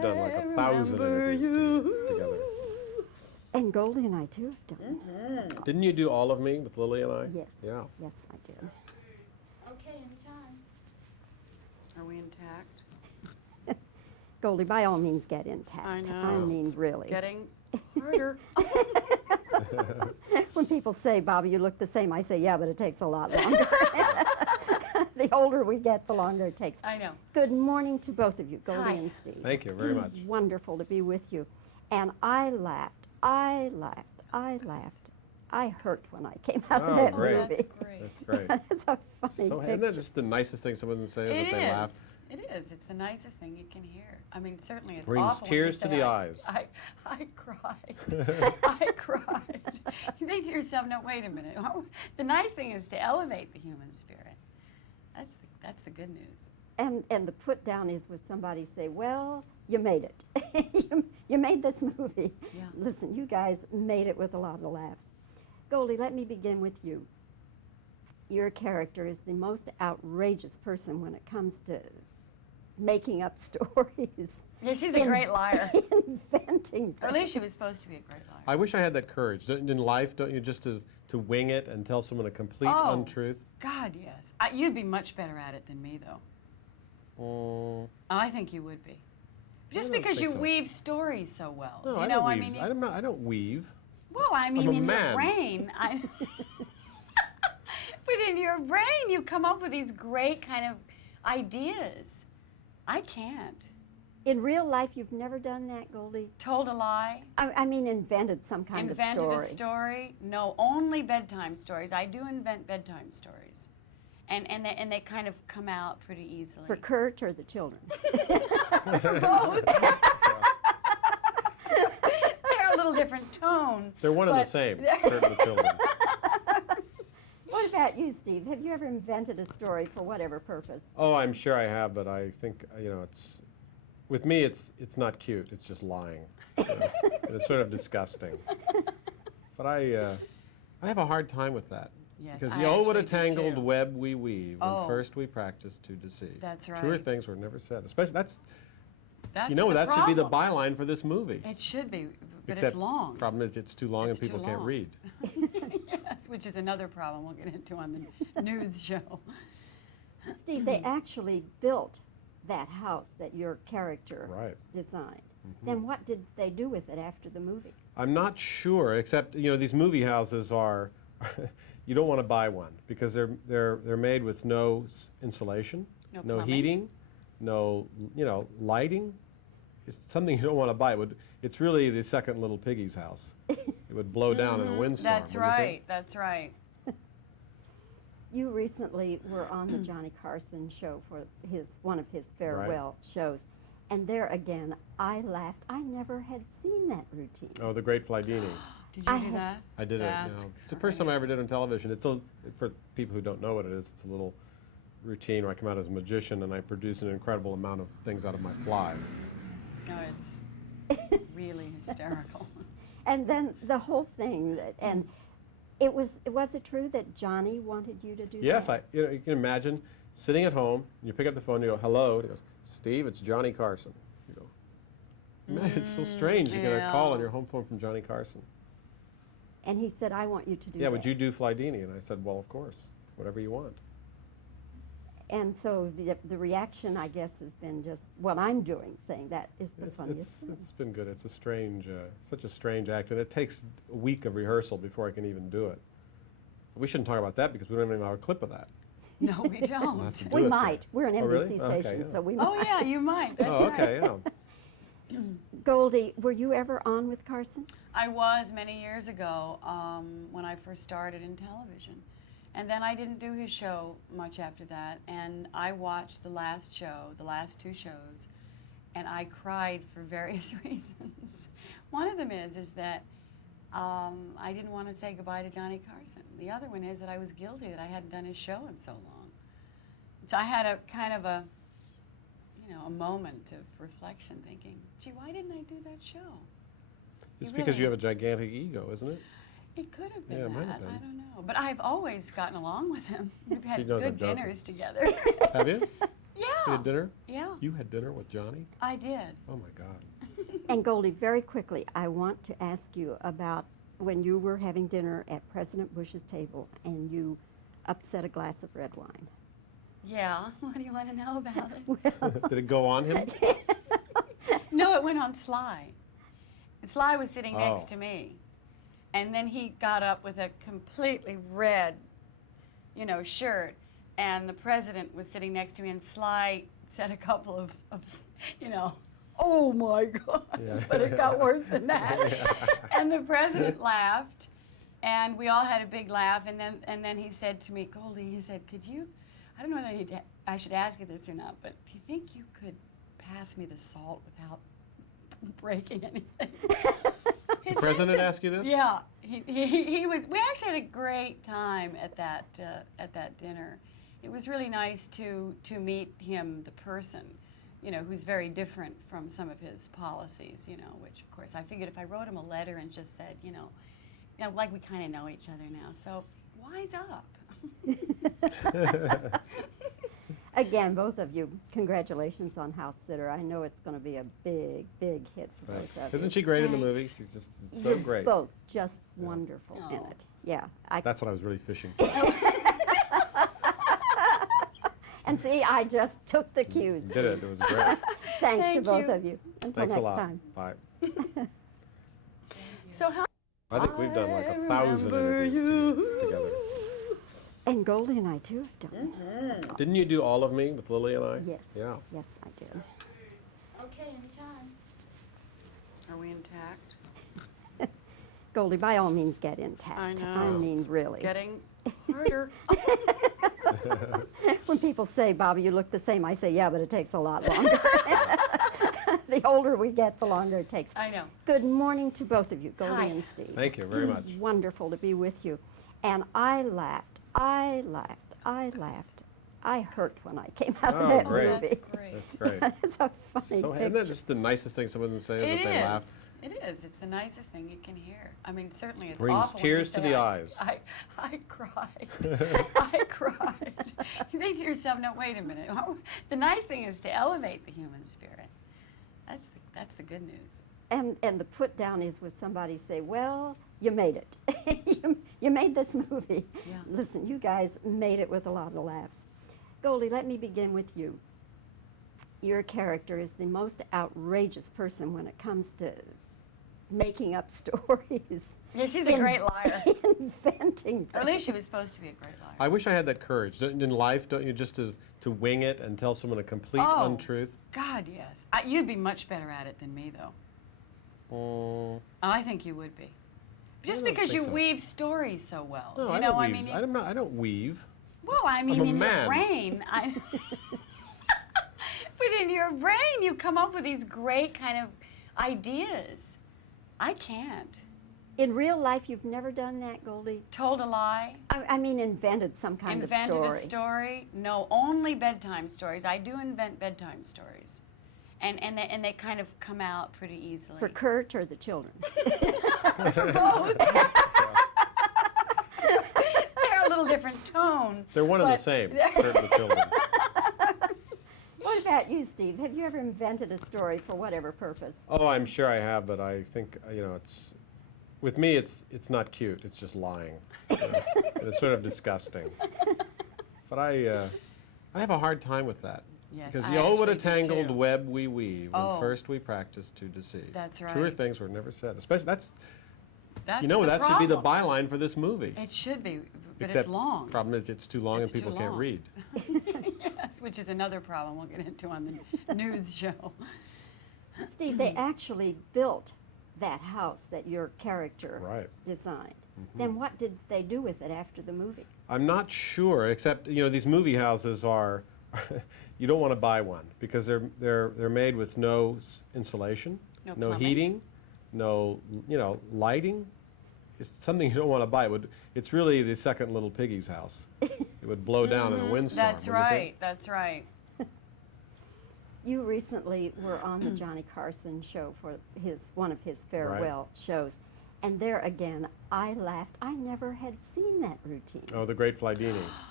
we've done like 1,000 interviews together. And Goldie and I too have done. Mm-hmm. Didn't you do All of Me with Lily and I? Yes. Yeah. Yes, I did. Okay, anytime. Are we intact? Goldie, by all means, get intact. I know. I mean, It's really. Getting harder. When people say, Bobbie, you look the same, I say, yeah, but it takes a lot longer. The older we get, the longer it takes. I know. Good morning to both of you, Goldie Hi. and Steve. Thank you very much. Wonderful to be with you. And I laughed. I hurt when I came out Oh, of that great. movie. That's great. That's great. It's a funny So, picture. isn't that just the nicest thing someone can say is that they laugh? It is. It's the nicest thing you can hear. I mean, certainly it's Brings awful when you tears to say, the eyes. I cried. I cried. You think to yourself, no, wait a minute. The nice thing is to elevate the human spirit. That's the good news. And the put down is with somebody say, well, you made it. you made this movie. Yeah. Listen, you guys made it with a lot of laughs. Goldie, let me begin with you. Your character is the most outrageous person when it comes to making up stories. Yeah, she's a great liar. Inventing Or at least she was supposed to be a great liar. I wish I had that courage. In life, don't you just to wing it and tell someone a complete Oh. untruth? God, yes. You'd be much better at it than me, though. Mm, I think you would be. Just don't because think you so. weave stories so well. no, you I know, don't I weave. mean, I don't weave. well, I mean, a in man. your brain, but in your brain, you come up with these great kind of ideas. I can't. In real life, you've never done that, Goldie? Told a lie. I mean, invented some kind Invented of story. a story. No, only bedtime stories. I do invent bedtime stories, and they kind of come out pretty easily. For Kurt or the children? For both. They're a little different tone. They're one and the but- same. Kurt and the children. What about you, Steve? Have you ever invented a story for whatever purpose? Oh, I'm sure I have, but I think it's with me. It's not cute. It's just lying. It's sort of disgusting. But I have a hard time with that. Yes, Because I what a actually do tangled too. web we weave when Oh. first we practice to deceive. That's Truer right. things were never said. Especially That's that the should be the problem. byline for this movie. It should be, but Except it's long. Problem is it's too long It's and people too can't long. read. Yes, which is another problem we'll get into on the news show. Steve, they actually built that house that your character Right. designed. Then what did they do with it after the movie? I'm not sure, except these movie houses are. You don't want to buy one because they're made with no insulation, No no plumbing. heating, no lighting. It's something you don't want to buy. It's really the second Little Piggy's house. It would blow down in a windstorm. That's wouldn't you think? right. That's right. You recently were on the Johnny Carson show for one of his farewell shows. And there again, I laughed. I never had seen that routine. Oh, the Great Flydini. Did you I do have- that? I did That's it. It's the first time I ever did it on television. For people who don't know what it is, it's a little routine where I come out as a magician and I produce an incredible amount of things out of my fly. No, it's really hysterical. And then the whole thing, and was it true that Johnny wanted you to do Yes, that? you can imagine sitting at home, and you pick up the phone, and you go, hello, and he goes, Steve, it's Johnny Carson. You go, man, it's so strange. You get a call on your home phone from Johnny Carson. And he said, I want you to do Yeah, that. would you do Flydini? And I said, well, of course, whatever you want. And so the reaction, I guess, has been just what I'm doing, saying that is the funniest thing. It's been good. It's such a strange act, and it takes a week of rehearsal before I can even do it. We shouldn't talk about that because we don't even have a clip of that. No, we We'll don't. have to do We it for might. you. We're an Oh, NBC really? Okay, station, yeah. so we might. Oh yeah, you might. That's Oh, right. okay, yeah. Goldie, were you ever on with Carson? I was many years ago when I first started in television. And then I didn't do his show much after that. And I watched the last show, the last two shows, and I cried for various reasons. One of them is that I didn't want to say goodbye to Johnny Carson. The other one is that I was guilty that I hadn't done his show in so long. So I had a kind of a moment of reflection thinking, gee, why didn't I do that show? It's You because you really- have a gigantic ego, isn't it? It could have been Yeah, it might that. have been. I don't know. But I've always gotten along with him. We've She had knows I'm good joking. dinners together. Have you? Yeah. You had dinner? Yeah, You had dinner with Johnny? I did. Oh my God. And Goldie, very quickly, I want to ask you about when you were having dinner at President Bush's table and you upset a glass of red wine. Yeah. What do you want to know about it? Did it go on him? No, it went on Sly. And Sly was sitting next Oh. to me. And then he got up with a completely red, shirt. And the president was sitting next to me, and Sly said a couple of oh my God. Yeah. But it got worse than that. And the president laughed, and we all had a big laugh. And then he said to me, Goldie, he said, could you, I don't know whether I should ask you this or not, but do you think you could pass me the salt without breaking anything? The president asked you this? Yeah, he was. We actually had a great time at that dinner. It was really nice to meet him, the person, who's very different from some of his policies, which of course I figured if I wrote him a letter and just said, like we kind of know each other now, so wise up. Again, both of you, congratulations on Housesitter. I know it's going to be a big, big hit for both of you. Isn't she great in the Thanks. movie? She's just so You're great. both just wonderful in Oh. it. Yeah. That's what I was really fishing for. And see, I just took the cues. You did it. It was great. Thanks Thank to both you. of you. Until Thanks a next lot. time. Bye. So how? I think we've done like I 1,000 remember interviews together. And Goldie and I too have done that. Didn't you do all of me with Lily and I? Yes. Yeah. Yes, I did. Okay, anytime. Are we intact? Goldie, by all means, get intact. I know. I mean, really. Getting harder. When people say, Bobbie, you look the same, I say, yeah, but it takes a lot longer. The older we get, the longer it takes. I know. Good morning to both of you, Goldie Hi. and Steve. Thank you very much. It's wonderful to be with you. And I laughed. I hurt when I came out of Oh, that great. movie. That's great. That's great. It's a funny So, picture. isn't that just the nicest thing someone can say is that they laugh? It is. It's the nicest thing you can hear. I mean, certainly it's Brings awful when you tears to say, the eyes. I cried. I cried. You think to yourself, no, wait a minute. The nice thing is to elevate the human spirit. That's the good news. And the put down is with somebody say, well, you made it. you made this movie. Yeah. Listen, you guys made it with a lot of laughs. Goldie, let me begin with you. Your character is the most outrageous person when it comes to making up stories. Yeah, she's a great liar. Inventing Or at them. least she was supposed to be a great liar. I wish I had that courage. In life, don't you just to wing it and tell someone a complete Oh. untruth? God, yes. You'd be much better at it than me, though. Mm, I think you would be. Just don't because think you so. weave stories so well. no, you I know, don't I weave. mean, I don't weave. well, I mean, a in man. your brain, but in your brain, you come up with these great kind of ideas. I can't. In real life, you've never done that, Goldie? Told a lie. I mean, invented some kind Invented of story. a story. No, only bedtime stories. I do invent bedtime stories, and they kind of come out pretty easily. For Kurt or the children? For both. They're a little different tone. They're one and the but- same. Kurt and the children. What about you, Steve? Have you ever invented a story for whatever purpose? Oh, I'm sure I have, but I think it's with me. It's not cute. It's just lying. It's sort of disgusting. But I have a hard time with that. Yes, Because I oh, what a actually do tangled too. web we weave when Oh. first we practice to deceive. That's Truer right. things were never said. Especially That's that the should be the problem. byline for this movie. It should be, but Except it's long. Problem is, it's too long It's and people too can't long. read. Yes, which is another problem we'll get into on the news show. Steve, they actually built that house that your character Right. designed. Then what did they do with it after the movie? I'm not sure, except these movie houses are. You don't want to buy one because they're made with no insulation, No no plumbing. heating, no lighting. It's something you don't want to buy. It's really the second Little Piggy's house. It would blow down in a windstorm. That's wouldn't you think? right. That's right. You recently were on the Johnny Carson show for one of his farewell shows. And there again, I laughed. I never had seen that routine. Oh, the Great Flydini.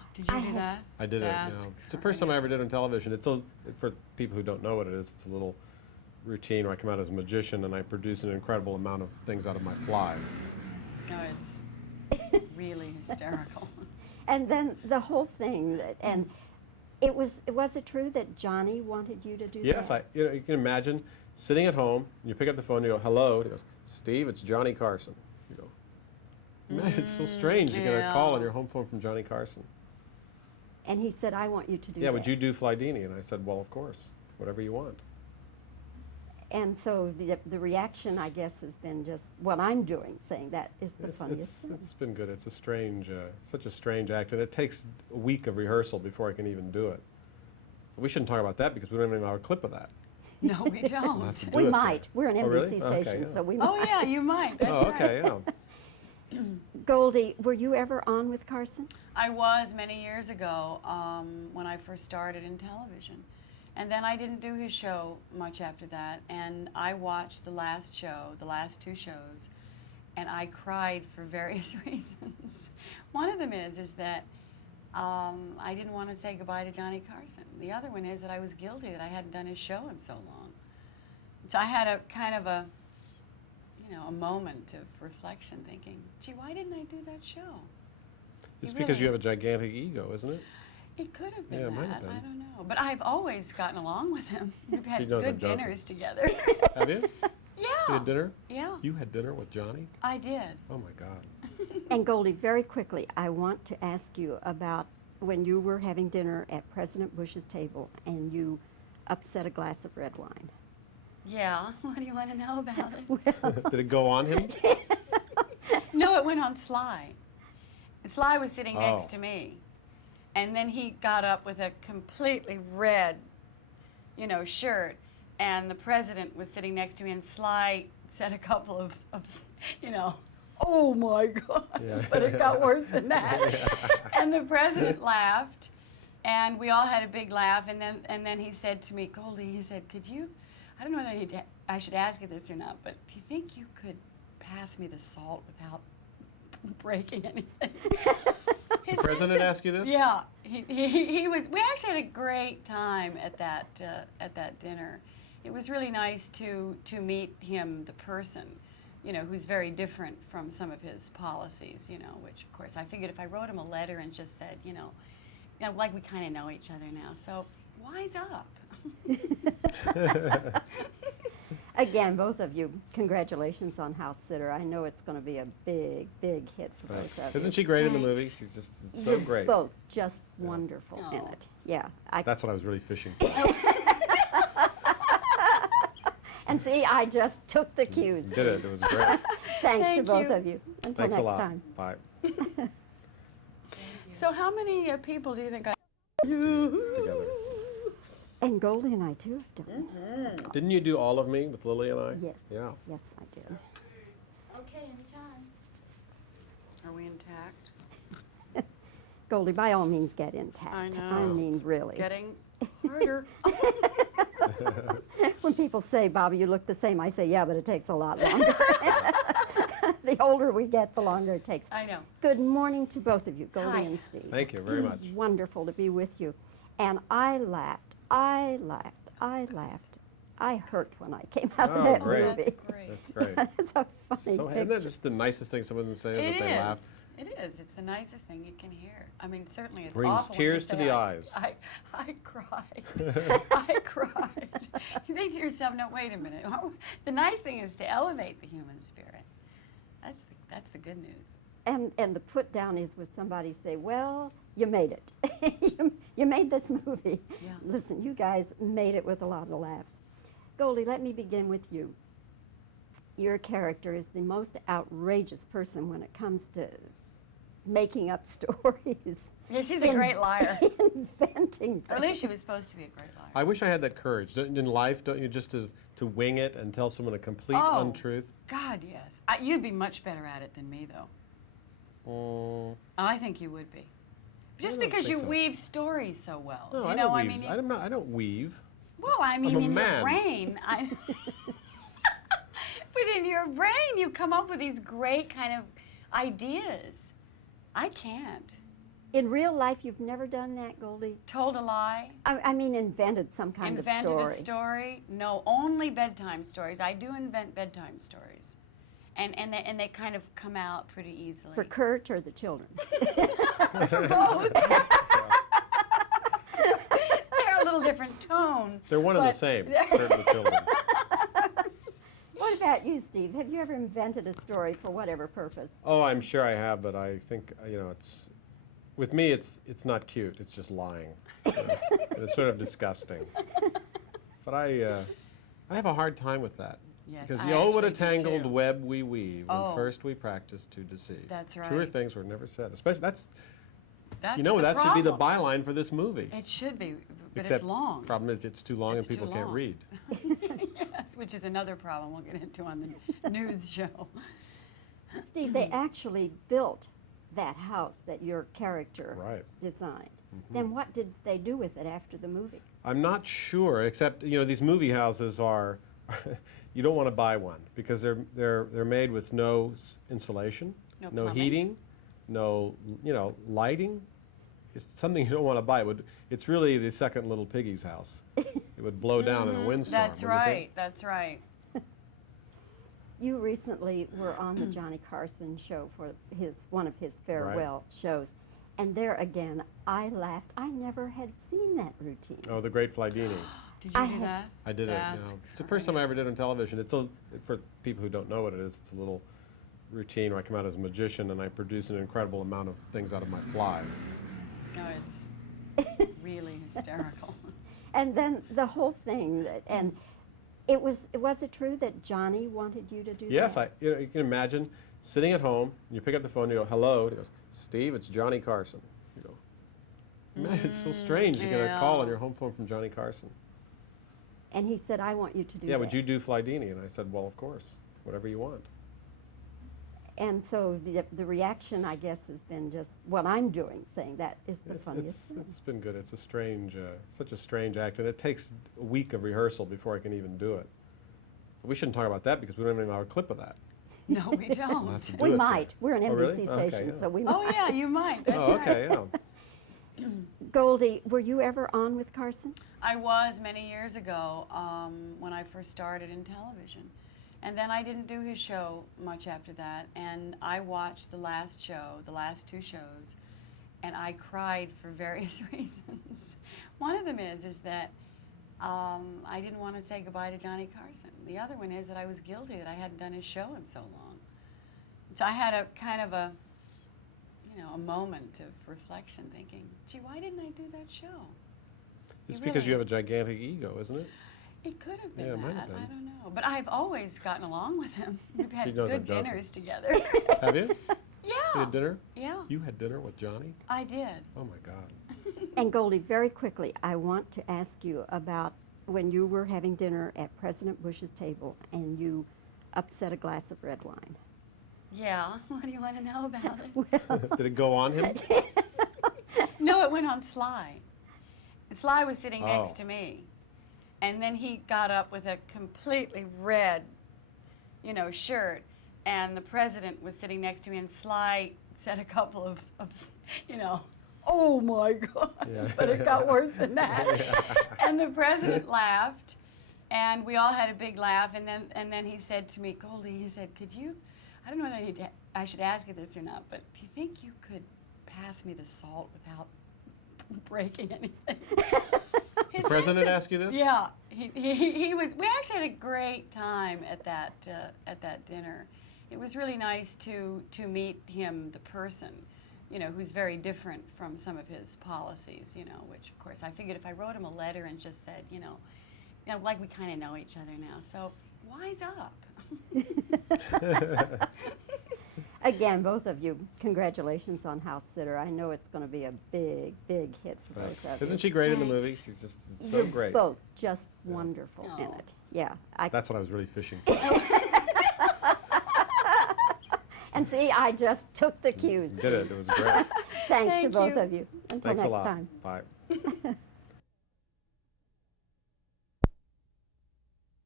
Did you do that? I did it. That's It's the first time I ever did on television. For people who don't know what it is, it's a little routine where I come out as a magician and I produce an incredible amount of things out of my fly. No, it's really hysterical. And then the whole thing, and was it true that Johnny wanted you to do Yes, that? you can imagine sitting at home, and you pick up the phone, and you go, hello, and he goes, Steve, it's Johnny Carson. You go, imagine, it's so strange. You get a call on your home phone from Johnny Carson. And he said, I want you to do that. Yeah, would you do Flydini? And I said, well, of course, whatever you want. And so the reaction, I guess, has been just what I'm doing, saying that is the funniest thing. It's been good. It's a strange, such a strange act, and it takes a week of rehearsal before I can even do it. But we shouldn't talk about that because we don't even have a clip of that. No, we We'll have don't. to do We it might. We're an Oh, NBC really? Okay, station, yeah. so we Oh might. yeah, you might. That's Oh, right. okay, yeah. Goldie, were you ever on with Carson? I was many years ago when I first started in television. And then I didn't do his show much after that. And I watched the last show, the last two shows, and I cried for various reasons. One of them is that I didn't want to say goodbye to Johnny Carson. The other one is that I was guilty that I hadn't done his show in so long. So I had a kind of a moment of reflection thinking, gee, why didn't I do that show? It's You because really- you have a gigantic ego, isn't it? It could have been Yeah, it might that. have been. I don't know. But I've always gotten along with him. We've She had knows I'm good joking. dinners together. Have you? You Yeah. had dinner? Yeah, You had dinner with Johnny? I did. Oh my God. And Goldie, very quickly, I want to ask you about when you were having dinner at President Bush's table and you upset a glass of red wine. Yeah. What do you want to know about it? Did it go on him? No, it went on Sly. And Sly was sitting next Oh. to me. And then he got up with a completely red, shirt. And the president was sitting next to me, and Sly said a couple of oh my God. Yeah. But it got worse than that. And the president laughed, and we all had a big laugh. And then he said to me, Goldie, he said, could you, I don't know whether I should ask you this or not, but do you think you could pass me the salt without breaking anything? The president asked you this? Yeah, he was. We actually had a great time at that dinner. It was really nice to meet him, the person, who's very different from some of his policies. Which of course I figured if I wrote him a letter and just said, like we kind of know each other now, so wise up. Again, both of you, congratulations on Housesitter. I know it's going to be a big, big hit for both of you. Isn't she great in the Thanks. movie? She's just so You're great. both just wonderful in Aw. it. Yeah. That's what I was really fishing for. And see, I just took the cues. You did it. It was great. Thanks to Thank both you. of you. Until Thanks a next lot. time. Bye. So how many people do you think I? Together. And Goldie and I too have done. Didn't you do All of Me with Lily and I? Yes. Yeah. Yes, I did. Okay, anytime. Are we intact? Goldie, by all means, get intact. I know. I mean, It's really. Getting harder. When people say, Bobbie, you look the same, I say, yeah, but it takes a lot longer. The older we get, the longer it takes. I know. Good morning to both of you, Goldie Hi. and Steve. Thank you very much. Wonderful to be with you. And I laughed. I hurt when I came out Oh, of that great. movie. That's great. That's great. It's a funny So, picture. isn't that just the nicest thing someone can say is It that they laugh? is. It is. It's the nicest thing you can hear. I mean, certainly it's Brings awful when you tears to say, the eyes. I cried. I cried. You think to yourself, no, wait a minute. The nice thing is to elevate the human spirit. That's the good news. And the put down is with somebody say, well, you made it. you made this movie. Yeah. Listen, you guys made it with a lot of laughs. Goldie, let me begin with you. Your character is the most outrageous person when it comes to making up stories. Yeah, she's a great liar. Inventing Or at things. least she was supposed to be a great liar. I wish I had that courage. In life, don't you just to wing it and tell someone a complete Oh. untruth? God, yes. You'd be much better at it than me, though. I think you would be. Just don't because think you so. weave stories so well. No, you I know, don't I weave. mean, I don't weave. well, I mean, I'm a in man. your brain, but in your brain, you come up with these great kind of ideas. I can't. In real life, you've never done that, Goldie? Told a lie? I mean, invented some kind of Invented story. a story? No, only bedtime stories. I do invent bedtime stories. And they kind of come out pretty easily. For Kurt or the children? For both. They're a little different tone. They're one and the same, Kurt and the children. What about you, Steve? Have you ever invented a story for whatever purpose? Oh, I'm sure I have, but I think, it's, with me, it's not cute. It's just lying. It's sort of disgusting. But I have a hard time with that. Yes, Because, I what a actually do tangled too. web we weave, Oh. when first we practice to deceive. That's Truer right. things were never said. Especially, That's that the should be the problem. byline for this movie. It should be, but Except it's long. problem is it's too long It's and people too can't long. read. Yes, which is another problem we'll get into on the news show. Steve, they actually built that house that your character Right. designed. Then what did they do with it after the movie? I'm not sure, except these movie houses are, you don't want to buy one because they're made with no insulation, No no plumbing. heating, no lighting. It's something you don't want to buy. It's really the second Little Piggy's house. It would blow down in a windstorm. That's wouldn't you think? right. That's right. You recently were on the Johnny Carson show for one of his farewell shows. And there again, I laughed. I never had seen that routine. Oh, the Great Flydini. Did I you do had- that? I did That's it. It's the first time I ever did it on television. For people who don't know what it is, it's a little routine where I come out as a magician and I produce an incredible amount of things out of my fly. No, it's really hysterical. And then the whole thing, and was it true that Johnny wanted you to do Yes, that? you can imagine sitting at home, and you pick up the phone, and you go, hello, and he goes, Steve, it's Johnny Carson. You go, man, it's so strange you get a call on yeah. your home phone from Johnny Carson. And he said, I want you to do Yeah, that. would you do Flydini? And I said, well, of course, whatever you want. And so the reaction, I guess, has been just what I'm doing, saying that is the funniest thing. It's been good. It's a strange, such a strange act, and it takes a week of rehearsal before I can even do it. We shouldn't talk about that because we don't even have a clip of that. No, we We'll have don't. to do We it for- might. We're an Oh, NBC really? Okay, station, yeah. so we might. Oh yeah, you might. That's Oh, right. okay, yeah. Goldie, were you ever on with Carson? I was many years ago when I first started in television. And then I didn't do his show much after that. And I watched the last show, the last two shows, and I cried for various reasons. One of them is that I didn't want to say goodbye to Johnny Carson. The other one is that I was guilty that I hadn't done his show in so long. So I had a kind of a moment of reflection thinking, gee, why didn't I do that show? It's You because you have really- a gigantic ego, isn't it? It could have been Yeah, it that. might have been. I don't know. But I've always gotten along with him. We've had She knows I'm good joking. dinners together. Have you? You Yeah. had dinner? Yeah, You had dinner with Johnny? I did. Oh my God. And Goldie, very quickly, I want to ask you about when you were having dinner at President Bush's table and you upset a glass of red wine. Yeah. What do you want to know about it? Did it go on him? No, it went on Sly. And Sly was sitting next Oh. to me. And then he got up with a completely red, shirt. And the president was sitting next to me, and Sly said a couple of oh my God. Yeah. But it got worse than that. And the president laughed, and we all had a big laugh. And then he said to me, Goldie, he said, could you, I don't know whether I should ask you this or not, but do you think you could pass me the salt without breaking anything? The president asked you this? Yeah, he was. We actually had a great time at that dinner. It was really nice to meet him, the person, who's very different from some of his policies. Which of course I figured if I wrote him a letter and just said, like we kind of know each other now, so wise up. Again, both of you, congratulations on Housesitter. I know it's going to be a big, big hit for both of you. Isn't she great in the Thanks. movie? She's just so You're great. both just wonderful in Oh. it. Yeah. That's what I was really fishing for. And see, I just took the cues. You did it. It was great. Thanks to Thank both you. of you. Until Thanks a next lot. time. Bye.